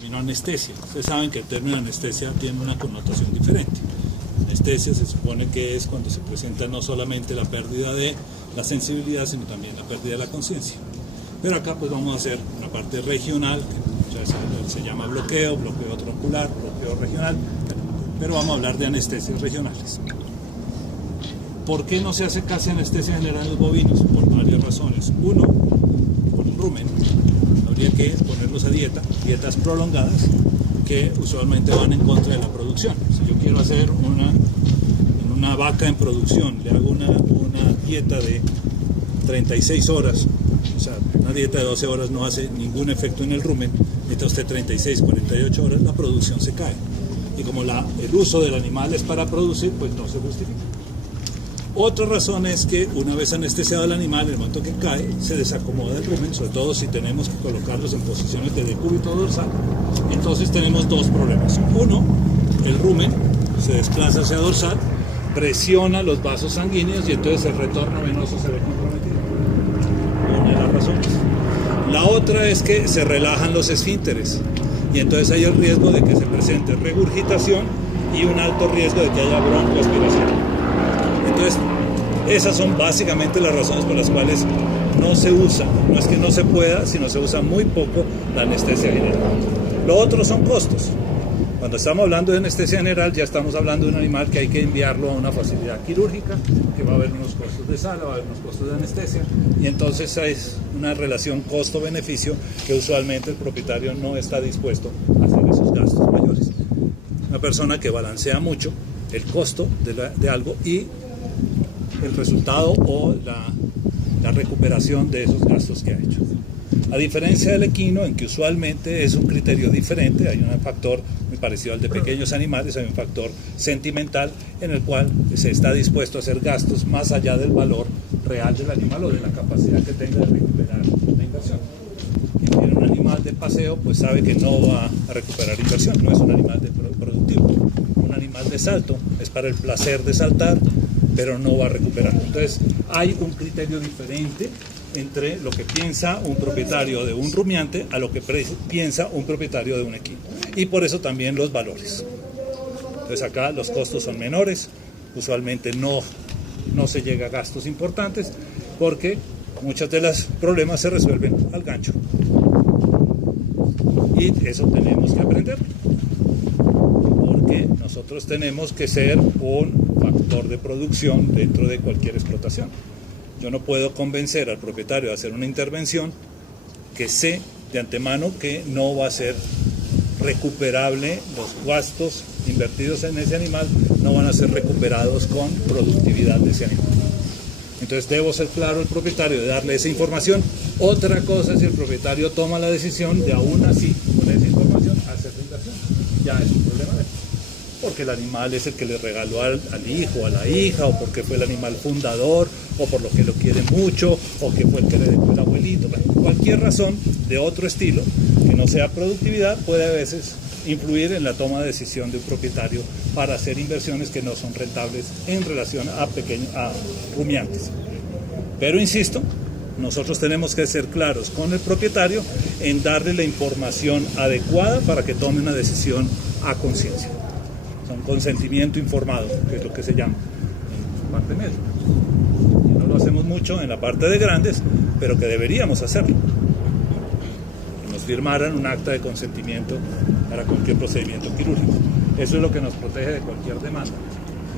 término anestesia. Ustedes saben que el término anestesia tiene una connotación diferente. Anestesia se supone que es cuando se presenta no solamente la pérdida de la sensibilidad, sino también la pérdida de la conciencia. Pero acá pues vamos a hacer una parte regional, que muchas veces se llama bloqueo troncular, bloqueo regional, pero vamos a hablar de anestesias regionales. ¿Por qué no se hace casi anestesia general en los bovinos? Por varias razones. Uno, por un rumen, habría que ponerlos a dietas prolongadas que usualmente van en contra de la producción. Si yo quiero hacer una vaca en producción, le hago una dieta de 36 horas, o sea, una dieta de 12 horas no hace ningún efecto en el rumen, necesita usted 36, 48 horas, la producción se cae. Y como el uso del animal es para producir, pues no se justifica. Otra razón es que una vez anestesiado el animal, en el momento que cae, se desacomoda el rumen, sobre todo si tenemos que colocarlos en posiciones de decúbito dorsal. Entonces tenemos dos problemas. Uno, el rumen se desplaza hacia dorsal, presiona los vasos sanguíneos y entonces el retorno venoso se ve comprometido. Una de las razones. La otra es que se relajan los esfínteres y entonces hay el riesgo de que se presente regurgitación y un alto riesgo de que haya broncoaspiración. Entonces, esas son básicamente las razones por las cuales no se usa, no es que no se pueda, sino se usa muy poco la anestesia general. Lo otro son costos. Cuando estamos hablando de anestesia general, ya estamos hablando de un animal que hay que enviarlo a una facilidad quirúrgica, que va a haber unos costos de sala, va a haber unos costos de anestesia, y entonces es una relación costo-beneficio que usualmente el propietario no está dispuesto a hacer esos gastos mayores. Una persona que balancea mucho el costo de algo y el resultado o la recuperación de esos gastos que ha hecho. A diferencia del equino, en que usualmente es un criterio diferente, hay un factor muy parecido al de pequeños animales, hay un factor sentimental en el cual se está dispuesto a hacer gastos más allá del valor real del animal o de la capacidad que tenga de recuperar la inversión. Quien tiene un animal de paseo, pues sabe que no va a recuperar inversión, no es un animal productivo. Un animal de salto es para el placer de saltar, pero no va a recuperar. Entonces hay un criterio diferente entre lo que piensa un propietario de un rumiante a lo que piensa un propietario de un equino. Y por eso también los valores. Entonces acá los costos son menores, usualmente no se llega a gastos importantes porque muchos de los problemas se resuelven al gancho. Y eso tenemos que aprender. Porque nosotros tenemos que ser un factor de producción dentro de cualquier explotación. Yo no puedo convencer al propietario de hacer una intervención que sé de antemano que no va a ser recuperable, los gastos invertidos en ese animal no van a ser recuperados con productividad de ese animal. Entonces debo ser claro el propietario de darle esa información. Otra cosa es si el propietario toma la decisión de aún así, con esa información, hacer la inversión. Ya es un problema de él. Porque el animal es el que le regaló al hijo, a la hija, o porque fue el animal fundador, o por lo que lo quiere mucho, o que fue el que le dejó el abuelito. Cualquier razón de otro estilo, que no sea productividad, puede a veces influir en la toma de decisión de un propietario para hacer inversiones que no son rentables en relación a rumiantes. Pero insisto, nosotros tenemos que ser claros con el propietario en darle la información adecuada para que tome una decisión a conciencia. Un consentimiento informado, que es lo que se llama en parte médica. Y no lo hacemos mucho en la parte de grandes, pero que deberíamos hacerlo. Que nos firmaran un acta de consentimiento para cualquier procedimiento quirúrgico. Eso es lo que nos protege de cualquier demanda.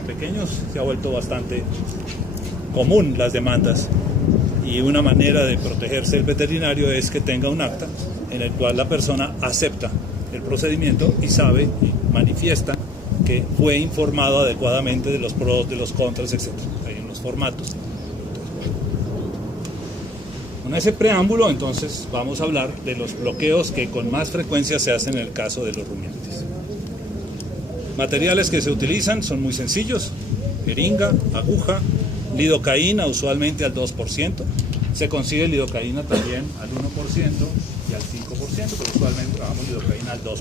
En pequeños se ha vuelto bastante común las demandas y una manera de protegerse el veterinario es que tenga un acta en el cual la persona acepta el procedimiento y sabe y manifiesta que fue informado adecuadamente de los pros, de los contras, etc. Hay unos formatos. Con ese preámbulo, entonces, vamos a hablar de los bloqueos que con más frecuencia se hacen en el caso de los rumiantes. Materiales que se utilizan son muy sencillos: jeringa, aguja, lidocaína usualmente al 2%. Se consigue lidocaína también al 1% y al 5%, pero usualmente trabajamos lidocaína al 2%.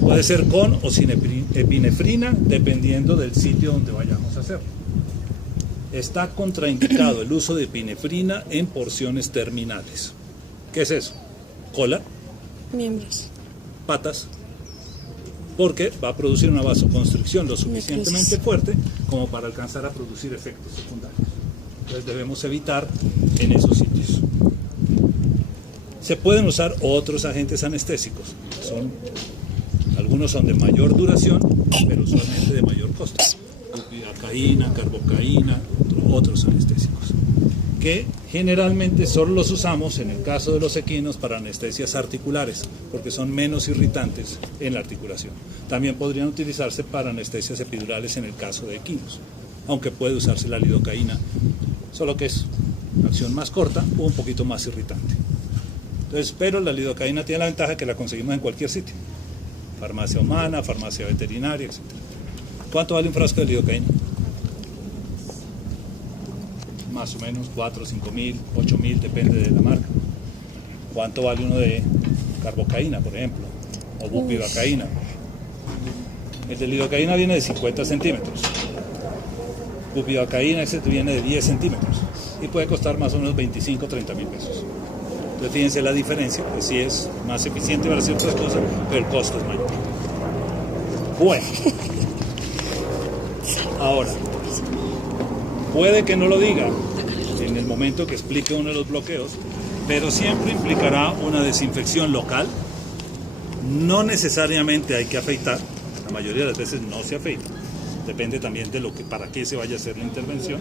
Puede ser con o sin epinefrina, dependiendo del sitio donde vayamos a hacerlo. Está contraindicado el uso de epinefrina en porciones terminales. ¿Qué es eso? Cola, miembros, patas, porque va a producir una vasoconstricción lo suficientemente fuerte como para alcanzar a producir efectos secundarios. Entonces debemos evitar en esos sitios. Se pueden usar otros agentes anestésicos. Algunos son de mayor duración, pero usualmente de mayor costo. Bupivacaína, carbocaína, otros anestésicos, que generalmente solo los usamos en el caso de los equinos para anestesias articulares, porque son menos irritantes en la articulación. También podrían utilizarse para anestesias epidurales en el caso de equinos, aunque puede usarse la lidocaína, solo que es acción más corta o un poquito más irritante. Entonces, pero la lidocaína tiene la ventaja que la conseguimos en cualquier sitio, farmacia humana, farmacia veterinaria, etc. ¿Cuánto vale un frasco de lidocaína? Más o menos 4, 5.000, 8.000, depende de la marca. ¿Cuánto vale uno de carbocaína, por ejemplo? O bupivacaína. El de lidocaína viene de 50 centímetros. Bupivacaína ese viene de 10 centímetros. Y puede costar más o menos 25, 30 mil pesos. Entonces fíjense la diferencia, que sí es más eficiente para ciertas cosas, pero el costo es mayor. Bueno. Ahora, puede que no lo diga en el momento que explique uno de los bloqueos, pero siempre implicará una desinfección local. No necesariamente hay que afeitar, la mayoría de las veces no se afeita, depende también de para qué se vaya a hacer la intervención,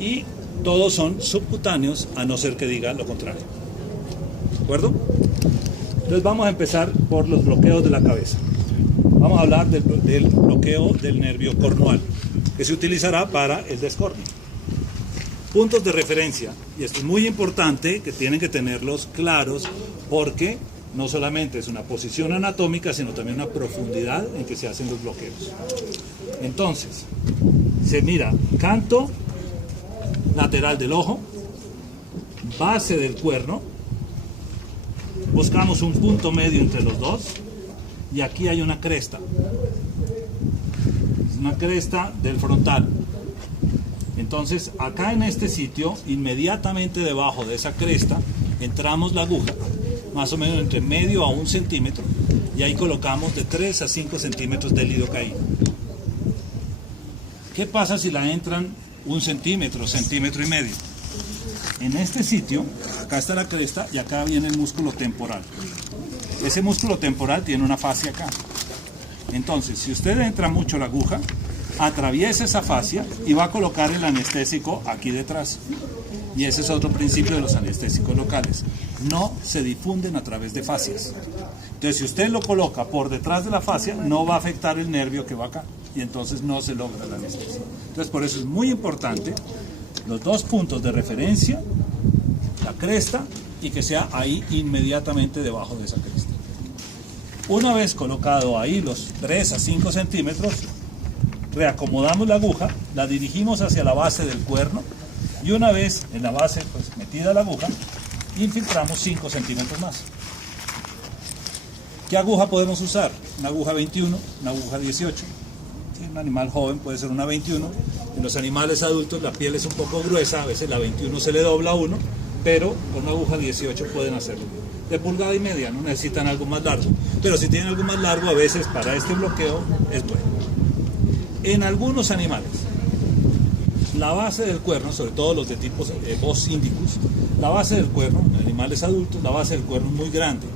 y todos son subcutáneos a no ser que diga lo contrario. ¿De acuerdo? Entonces vamos a empezar por los bloqueos de la cabeza. Vamos a hablar del bloqueo del nervio cornual, que se utilizará para el descornio. Puntos de referencia, y esto es muy importante que tienen que tenerlos claros, porque no solamente es una posición anatómica, sino también una profundidad en que se hacen los bloqueos. Entonces, se mira canto lateral del ojo, base del cuerno, buscamos un punto medio entre los dos, y aquí hay una cresta. Es una cresta del frontal. Entonces, acá en este sitio, inmediatamente debajo de esa cresta, entramos la aguja, más o menos entre medio a 1 centímetro, y ahí colocamos de 3 a 5 centímetros de lidocaína. ¿Qué pasa si la entran 1 centímetro, centímetro y medio? En este sitio, acá está la cresta y acá viene el músculo temporal. Ese músculo temporal tiene una fascia acá. Entonces, si usted entra mucho la aguja, atraviesa esa fascia y va a colocar el anestésico aquí detrás. Y ese es otro principio de los anestésicos locales. No se difunden a través de fascias. Entonces, si usted lo coloca por detrás de la fascia, no va a afectar el nervio que va acá. Y entonces no se logra la anestesia. Entonces, por eso es muy importante los dos puntos de referencia, la cresta, y que sea ahí inmediatamente debajo de esa cresta. Una vez colocado ahí los 3 a 5 centímetros, reacomodamos la aguja, la dirigimos hacia la base del cuerno, y una vez en la base metida la aguja, infiltramos 5 centímetros más. ¿Qué aguja podemos usar? Una aguja 21, una aguja 18. ¿Sí? Un animal joven puede ser una 21. En los animales adultos la piel es un poco gruesa, a veces la 21 se le dobla a uno, pero con una aguja 18 pueden hacerlo. De pulgada y media, no necesitan algo más largo, pero si tienen algo más largo, a veces para este bloqueo es bueno. En algunos animales, la base del cuerno, sobre todo los de tipo Bos indicus, la base del cuerno, en animales adultos, la base del cuerno es muy grande.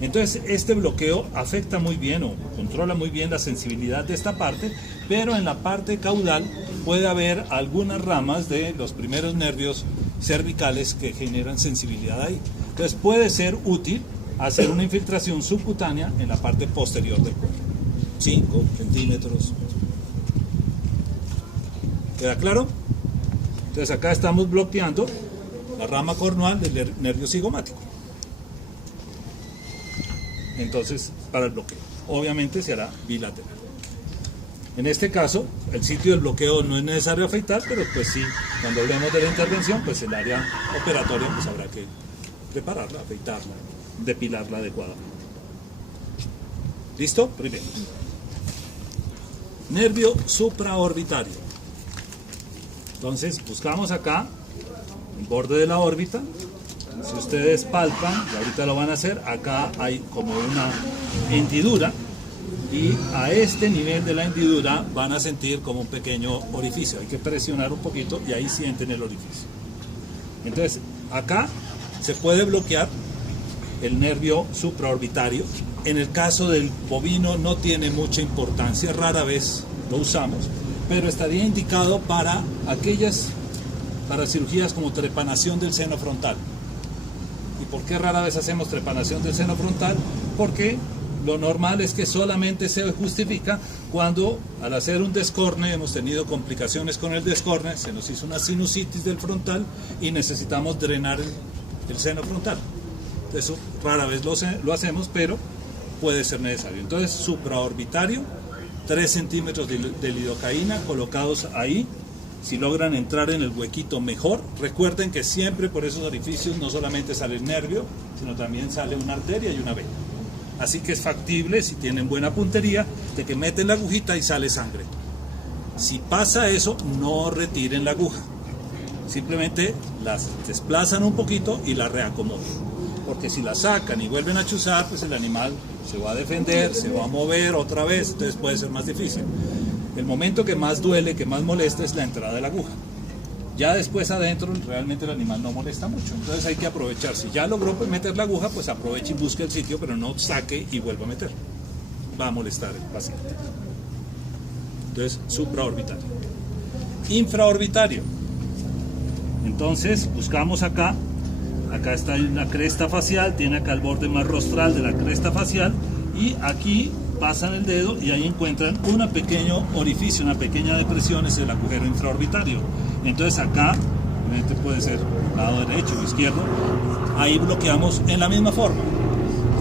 Entonces este bloqueo afecta muy bien o controla muy bien la sensibilidad de esta parte, pero en la parte caudal puede haber algunas ramas de los primeros nervios cervicales que generan sensibilidad ahí. Entonces puede ser útil hacer una infiltración subcutánea en la parte posterior del cuerpo. 5 centímetros. ¿Queda claro? Entonces acá estamos bloqueando la rama cornual del nervio cigomático. Entonces, para el bloqueo, obviamente se hará bilateral. En este caso, el sitio del bloqueo no es necesario afeitar, pero pues sí, cuando hablemos de la intervención, pues el área operatoria pues habrá que prepararla, afeitarla, depilarla adecuadamente. ¿Listo? Primero. Nervio supraorbitario. Entonces, buscamos acá el borde de la órbita, si ustedes palpan, y ahorita lo van a hacer, acá hay como una hendidura, y a este nivel de la hendidura van a sentir como un pequeño orificio. Hay que presionar un poquito y ahí sienten el orificio. Entonces, acá se puede bloquear el nervio supraorbitario. En el caso del bovino no tiene mucha importancia, rara vez lo usamos, pero estaría indicado para cirugías como trepanación del seno frontal. ¿Y por qué rara vez hacemos trepanación del seno frontal? Porque lo normal es que solamente se justifica cuando al hacer un descorne hemos tenido complicaciones con el descorne, se nos hizo una sinusitis del frontal y necesitamos drenar el seno frontal. Eso rara vez lo hacemos, pero puede ser necesario. Entonces, supraorbitario, 3 centímetros de lidocaína colocados ahí. Si logran entrar en el huequito, mejor. Recuerden que siempre por esos orificios no solamente sale el nervio, sino también sale una arteria y una vena. Así que es factible, si tienen buena puntería, de que meten la agujita y sale sangre. Si pasa eso, no retiren la aguja. Simplemente las desplazan un poquito y la reacomodan. Porque si la sacan y vuelven a chuzar, pues el animal se va a defender, se va a mover otra vez, entonces puede ser más difícil. El momento que más duele, que más molesta, es la entrada de la aguja. Ya después adentro realmente el animal no molesta mucho, entonces hay que aprovechar. Si ya logró meter la aguja, pues aproveche y busque el sitio, pero no saque y vuelva a meter. Va a molestar el paciente. Entonces, supraorbitario. Infraorbitario. Entonces, buscamos acá. Acá está una cresta facial, tiene acá el borde más rostral de la cresta facial, y aquí pasan el dedo y ahí encuentran un pequeño orificio, una pequeña depresión, es el agujero infraorbitario. Entonces acá, obviamente puede ser lado derecho o izquierdo, ahí bloqueamos en la misma forma.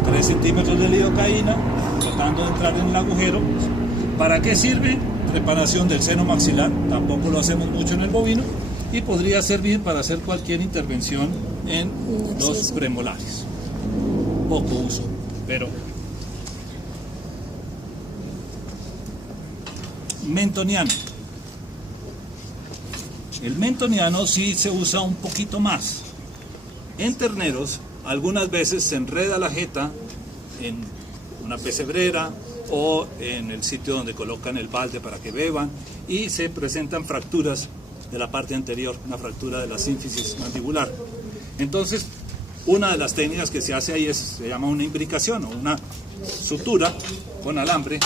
3 centímetros de lidocaína, tratando de entrar en el agujero. ¿Para qué sirve? Preparación del seno maxilar, tampoco lo hacemos mucho en el bovino, y podría servir para hacer cualquier intervención en los premolares. Poco uso, pero mentoniano. El mentoniano sí se usa un poquito más. En terneros, algunas veces se enreda la jeta en una pesebrera o en el sitio donde colocan el balde para que beban, y se presentan fracturas de la parte anterior, una fractura de la sínfisis mandibular. Entonces, una de las técnicas que se hace ahí se llama una imbricación o una sutura con alambre,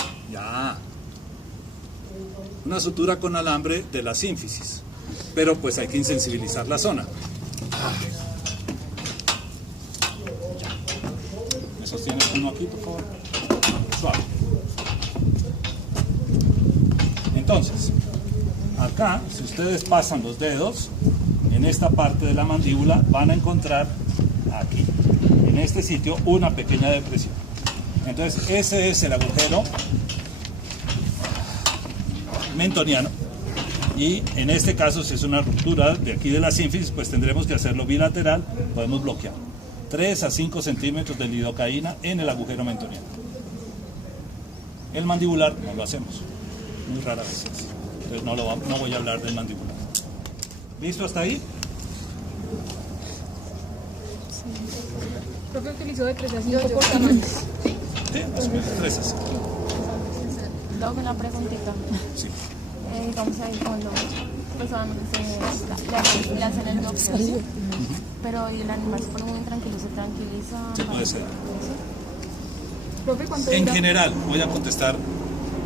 una sutura con alambre de la sínfisis, pero pues hay que insensibilizar la zona. ¿Me sostienes uno aquí, por favor? Suave. Entonces, acá, si ustedes pasan los dedos en esta parte de la mandíbula, van a encontrar aquí, en este sitio, una pequeña depresión. Entonces, ese es el agujero mentoniano, y en este caso, si es una ruptura de aquí de la sínfisis, pues tendremos que hacerlo bilateral. Podemos bloquear 3 a 5 centímetros de lidocaína en el agujero mentoniano. El mandibular no lo hacemos, muy rara vez. Entonces no voy a hablar del mandibular. ¿Listo hasta ahí? Profe, utilizó de 3 a 5 por tamaño. Sí, más o menos 3 a 5. Luego una preguntita. Sí. Digamos ahí cuando le hacen el bloqueo, ¿sí? Pero y el animal se pone muy tranquilo, se tranquiliza. Sí, puede ser. Profe, ¿cuánto En dura? general, voy a contestar,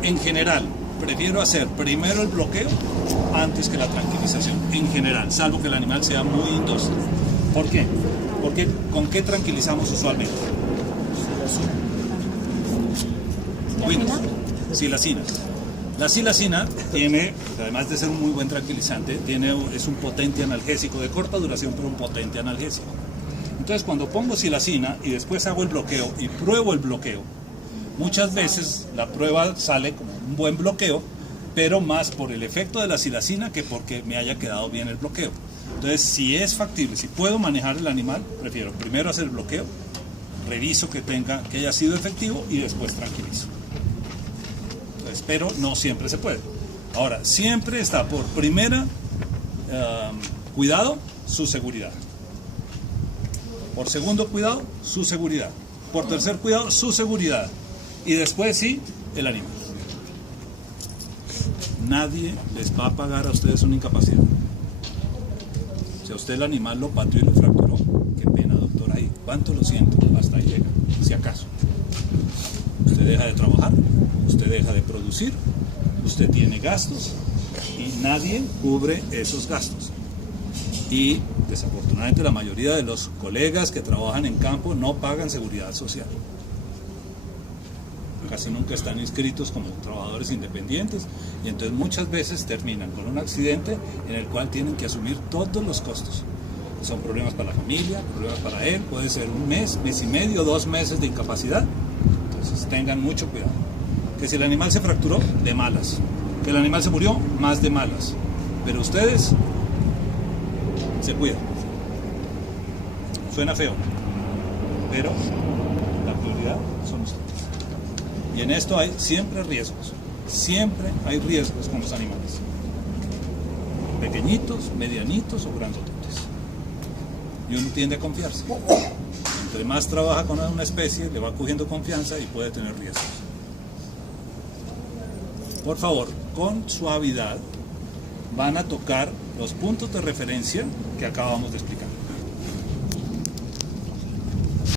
en general, prefiero hacer primero el bloqueo antes que la tranquilización, en general, salvo que el animal sea muy indócil. ¿Por qué? Porque ¿con qué tranquilizamos usualmente? Silacina. La silacina tiene, además de ser un muy buen tranquilizante, es un potente analgésico de corta duración, pero un potente analgésico. Entonces, cuando pongo silacina y después hago el bloqueo y pruebo el bloqueo, muchas veces la prueba sale como un buen bloqueo, pero más por el efecto de la silacina que porque me haya quedado bien el bloqueo. Entonces, si es factible, si puedo manejar el animal, prefiero primero hacer el bloqueo, reviso que haya sido efectivo y después tranquilizo. Entonces, pero no siempre se puede. Ahora, siempre está por primera cuidado su seguridad. Por segundo cuidado, su seguridad. Por tercer cuidado, su seguridad. Y después sí, el animal. Nadie les va a pagar a ustedes una incapacidad. Si a usted el animal lo pateó y lo fracturó, qué pena, doctor, ahí. ¿Cuánto lo siento? Hasta ahí llega, si acaso. Usted deja de trabajar, usted deja de producir, usted tiene gastos y nadie cubre esos gastos. Y desafortunadamente la mayoría de los colegas que trabajan en campo no pagan seguridad social. Casi nunca están inscritos como trabajadores independientes y entonces muchas veces terminan con un accidente en el cual tienen que asumir todos los costos. Son problemas para la familia, problemas para él, puede ser un mes, mes y medio, 2 meses de incapacidad. Entonces tengan mucho cuidado. Que si el animal se fracturó, de malas. Que el animal se murió, más de malas. Pero ustedes se cuidan. Suena feo, pero la prioridad son ustedes. Y en esto hay siempre riesgos. Siempre hay riesgos con los animales. Pequeñitos, medianitos o grandototes. Y uno tiende a confiarse. Entre más trabaja con una especie, le va cogiendo confianza y puede tener riesgos. Por favor, con suavidad van a tocar los puntos de referencia que acabamos de explicar.